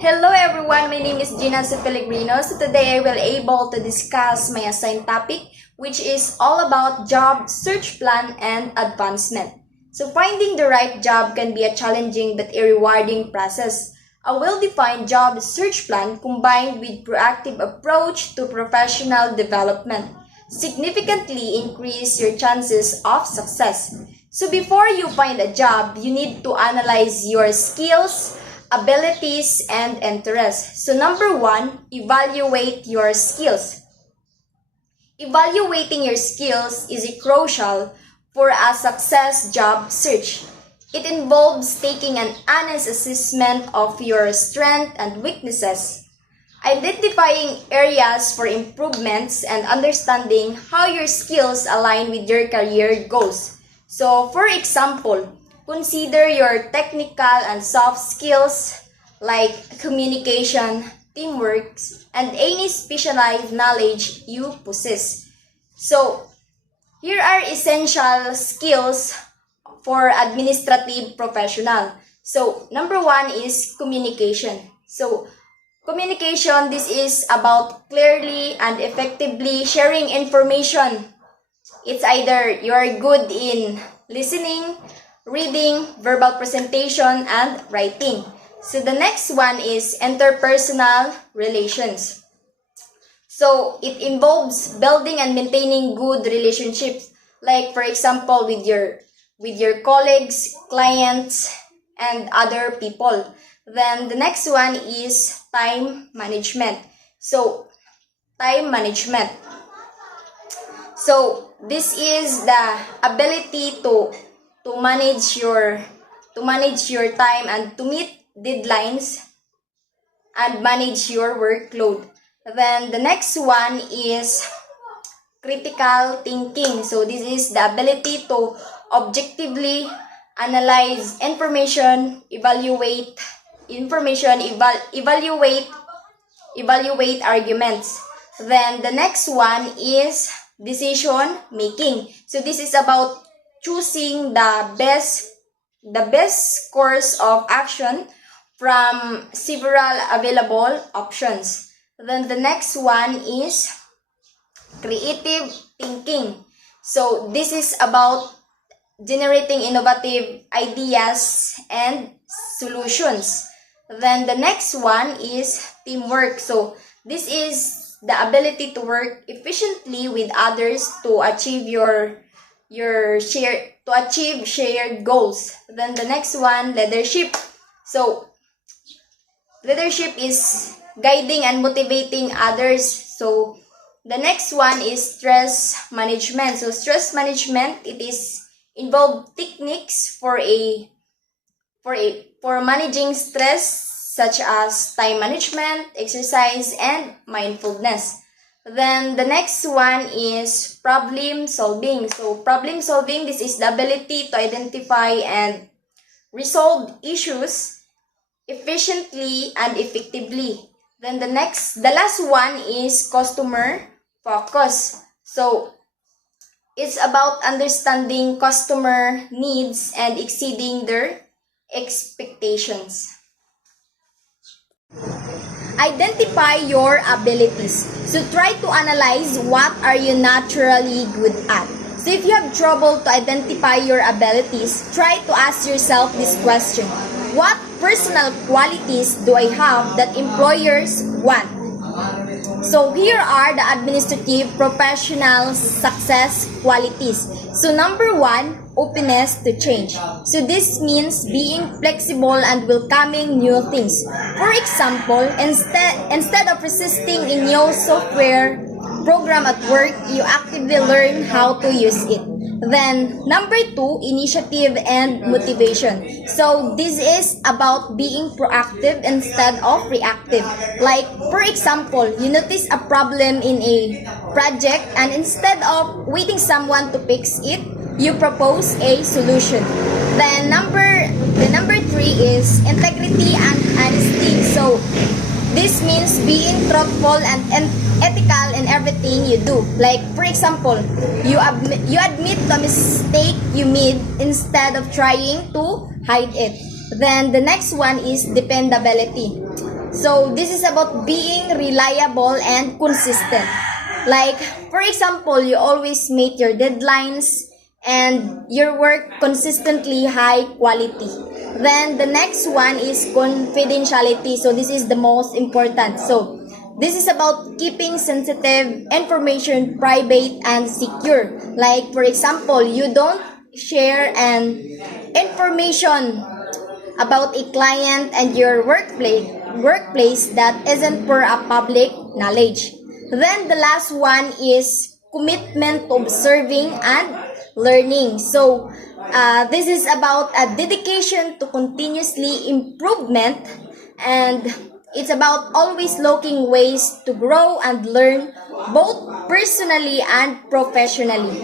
Hello everyone, my name is Gina Pellegrino. So today I will able to discuss my assigned topic, which is all about job search plan and advancement. So finding the right job can be a challenging but a rewarding process. A well-defined job search plan combined with proactive approach to professional development significantly increase your chances of success. So before you find a job, you need to analyze your skills, abilities, and interests. So number one, evaluate your skills. Evaluating your skills is crucial for a success job search. It involves taking an honest assessment of your strengths and weaknesses, identifying areas for improvements, and understanding how your skills align with your career goals. So, for example, consider your technical and soft skills like communication, teamwork, and any specialized knowledge you possess. So, here are essential skills for administrative professional. So, number one is communication. So, communication, this is about clearly and effectively sharing information. It's either you're good in listening, reading, verbal presentation, and writing. So, the next one is interpersonal relations. So, it involves building and maintaining good relationships, like for example with your colleagues, clients, and other people. Then the next one is time management. So, time management. So, this is the ability to manage your time and to meet deadlines and manage your workload. Then the next one is critical thinking. So this is the ability to objectively analyze information, evaluate arguments. Then the next one is decision making. So this is about choosing the best course of action from several available options. Then the next one is creative thinking. So this is about generating innovative ideas and solutions. Then the next one is teamwork. So this is the ability to work efficiently with others to achieve shared goals. Then the next one, leadership. So leadership is guiding and motivating others. So the next one is stress management. So stress management, it is involve techniques for managing stress, such as time management, exercise, and mindfulness. Then the next one is problem solving. So problem solving, this is the ability to identify and resolve issues efficiently and effectively. Then the last one is customer focus. So it's about understanding customer needs and exceeding their expectations. Identify your abilities. So try to analyze what are you naturally good at. So if you have trouble to identify your abilities, try to ask yourself this question: what personal qualities do I have that employers want? So here are the administrative professional success qualities. So number one, openness to change. So this means being flexible and welcoming new things. For example, instead of resisting a new software program at work, you actively learn how to use it. Then, number two, initiative and motivation. So, this is about being proactive instead of reactive. Like, for example, you notice a problem in a project and instead of waiting someone to fix it, you propose a solution. Then, the number three is integrity and honesty. So, this means being truthful and ethical in everything you do. Like, for example, you admit the mistake you made instead of trying to hide it. Then the next one is dependability. So this is about being reliable and consistent. Like, for example, you always meet your deadlines and your work consistently high quality. Then the next one is confidentiality. So this is the most important. So this is about keeping sensitive information private and secure. Like, for example, you don't share an information about a client and your workplace that isn't for a public knowledge. Then the last one is commitment to observing and learning. So this is about a dedication to continuously improvement, and it's about always looking ways to grow and learn both personally and professionally.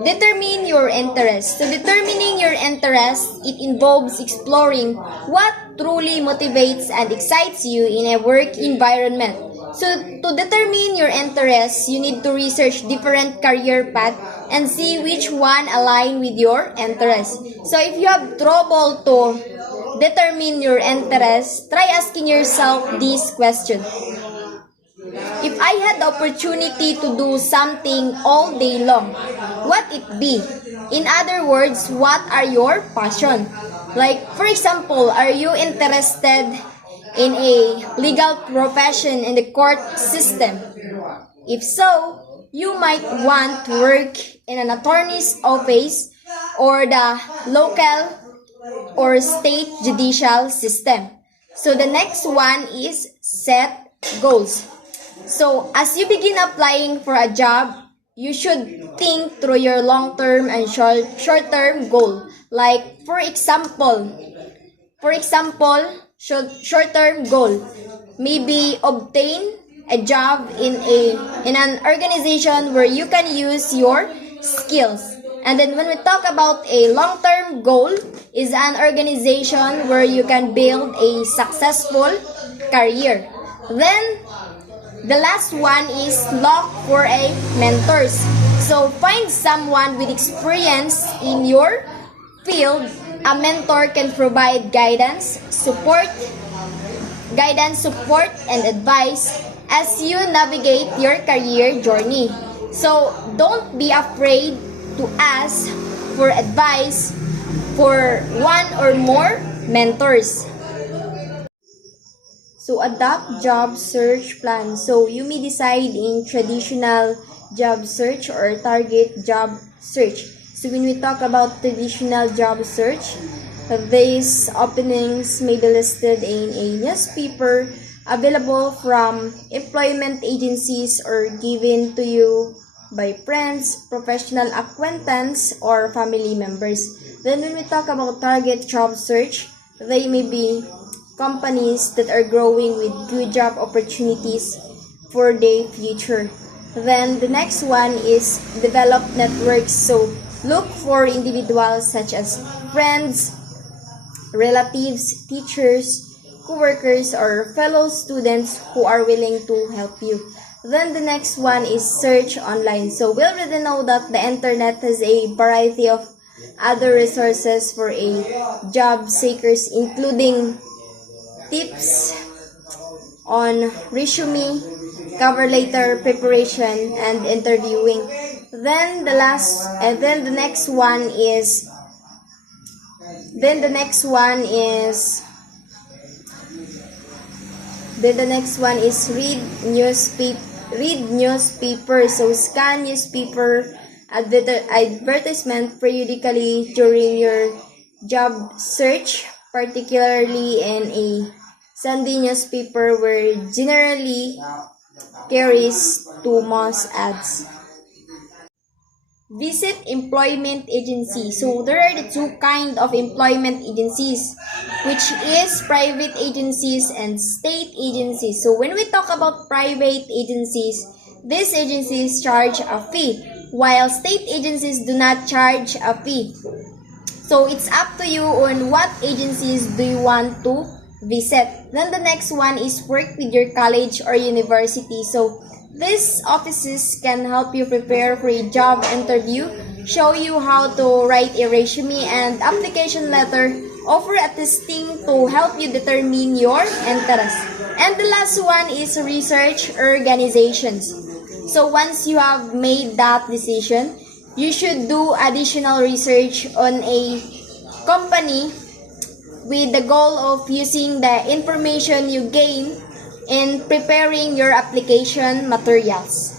Determine your interest. So determining your interest, it involves exploring what truly motivates and excites you in a work environment. So to determine your interests, you need to research different career paths and see which one align with your interests. So if you have trouble to determine your interests, try asking yourself this question. If I had the opportunity to do something all day long, what it be? In other words, what are your passion? Like, for example, are you interested in a legal profession in the court system? If so, you might want to work in an attorney's office or the local or state judicial system. So the next one is set goals. So as you begin applying for a job, you should think through your long-term and short-term goal. Like, for example, short-term goal, maybe obtain a job in an organization where you can use your skills. And then when we talk about a long-term goal, is an organization where you can build a successful career. Then the last one is look for a mentors. So find someone with experience in your field. A mentor can provide guidance, support, and advice as you navigate your career journey. So don't be afraid to ask for advice for one or more mentors. So adopt job search plan. So you may decide in traditional job search or target job search. So when we talk about traditional job search, these openings may be listed in a newspaper, available from employment agencies, or given to you by friends, professional acquaintance, or family members. Then when we talk about target job search, they may be companies that are growing with good job opportunities for their future. Then the next one is develop networks. So look for individuals such as friends, relatives, teachers, co-workers, or fellow students who are willing to help you. Then the next one is search online. So we already know that the internet has a variety of other resources for a job seekers, including tips on resume, cover letter preparation, and interviewing. Then the next one is read newspaper. So scan newspaper advertisement periodically during your job search, particularly in a Sunday newspaper where generally carries two most ads. Visit employment agency. So there are the two kind of employment agencies, which is private agencies and state agencies. So when we talk about private agencies, these agencies charge a fee, while state agencies do not charge a fee. So it's up to you on what agencies do you want to visit. Then the next one is work with your college or university. So these offices can help you prepare for a job interview, show you how to write a resume and application letter, Offer a testing to help you determine your interest. And the last one is research organizations. So once you have made that decision, you should do additional research on a company with the goal of using the information you gain in preparing your application materials.